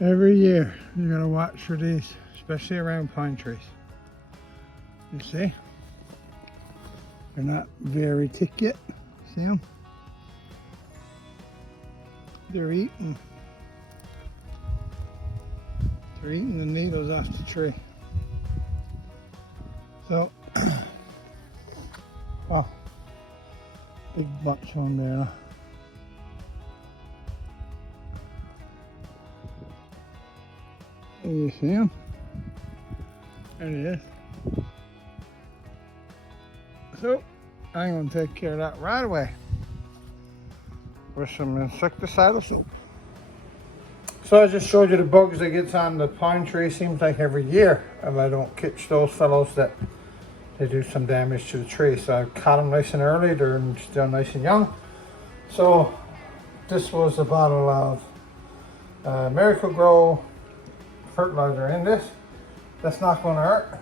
Every year you gotta watch for these, especially around pine trees. You see? They're not very thick yet. See them? They're eating the needles off the tree. So, oh, big bunch on there now. You see him? There he is. So, I'm going to take care of that right away with some insecticidal soap. So I just showed you the bugs that gets on the pine tree. Seems like every year if I don't catch those fellows that they do some damage to the tree. So I caught them nice and early. They're still nice and young. So this was a bottle of Miracle Grow fertilizer in this. That's not going to hurt.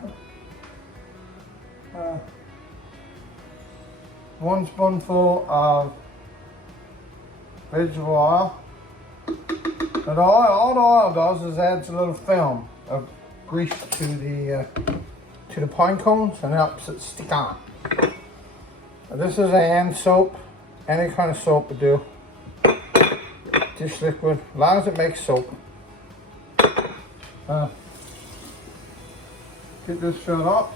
1 spoonful of vegetable oil. And all the oil does is adds a little film of grease to the pine cones and helps it stick on. Now this is a hand soap. Any kind of soap would do. Dish liquid, as long as it makes soap. Get this filled up.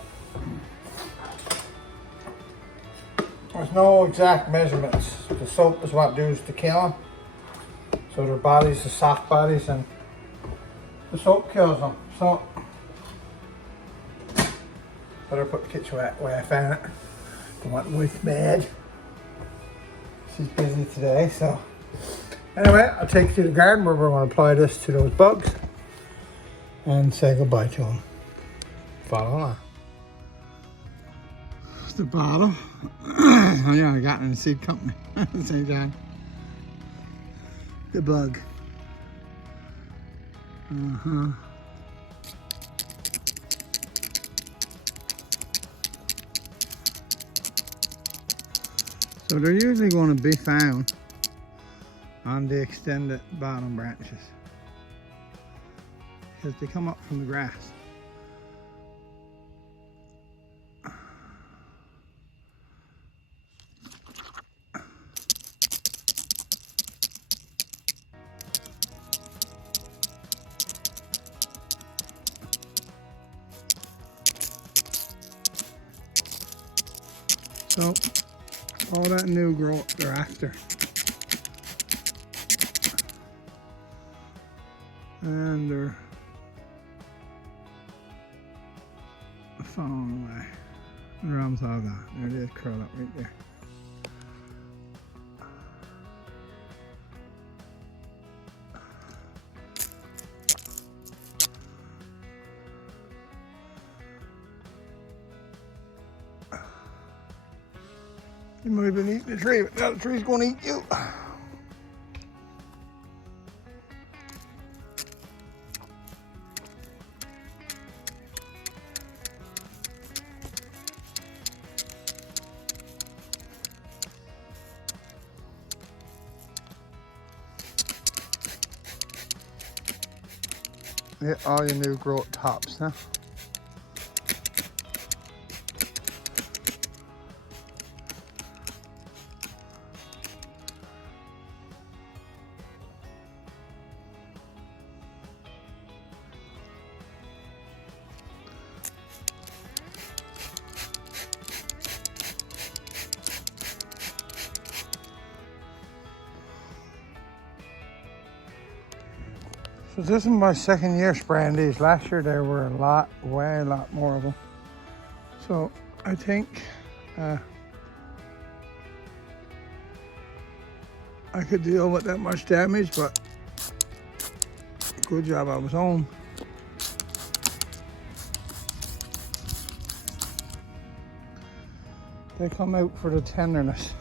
There's no exact measurements. The soap is what does to kill them. So their bodies are soft bodies and the soap kills them. So better put the kitchen where I found it. Don't want the wife mad. She's busy today, so anyway, I'll take you to the garden where we're going to apply this to those bugs and say goodbye to them. Follow along. It's the bottle. Oh yeah, I got it in the seed company at the same time. The bug. So they're usually going to be found on the extended bottom branches because they come up from the grass. So, all that new growth they're after. And they're falling away. The arms all gone. There it is, curled up right there. You might have been eating the tree, but now the tree's going to eat you. Hit all your new growth tops now. So this is my second year spraying these. Last year there were way a lot more of them. So I think I could deal with that much damage, but good job I was home. They come out for the tenderness.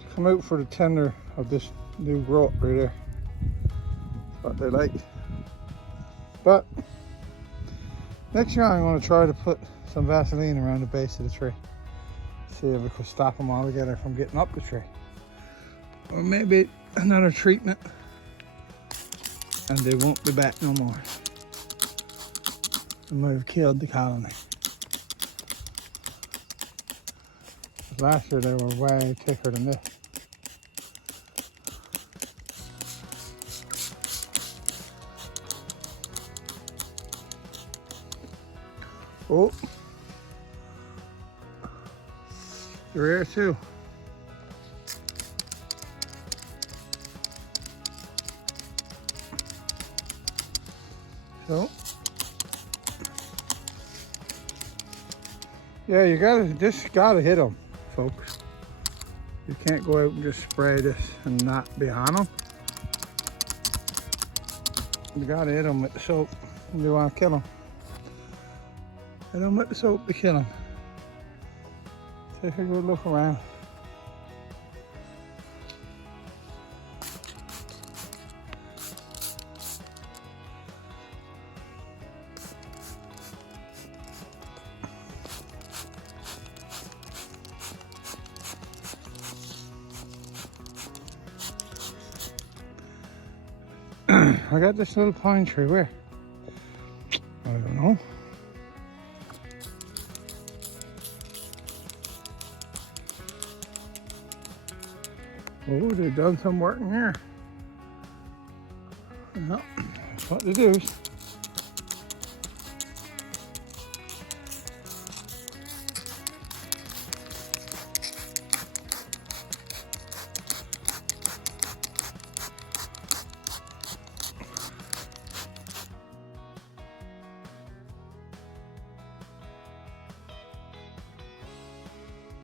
They come out for the tender of this new growth right there. What they like. But next year I'm going to try to put some Vaseline around the base of the tree. See if we could stop them altogether from getting up the tree. Or maybe another treatment and they won't be back no more. And we've killed the colony. Last year they were way thicker than this. Oh, they're here too. So, yeah, you just gotta hit them, folks. You can't go out and just spray this and not be on them. You gotta hit them with the soap if you want to kill them. Hit them with the soap to kill them. Take a good look around. I got this little pine tree, where? I don't know. Oh, they've done some work in here. No, that's what they do.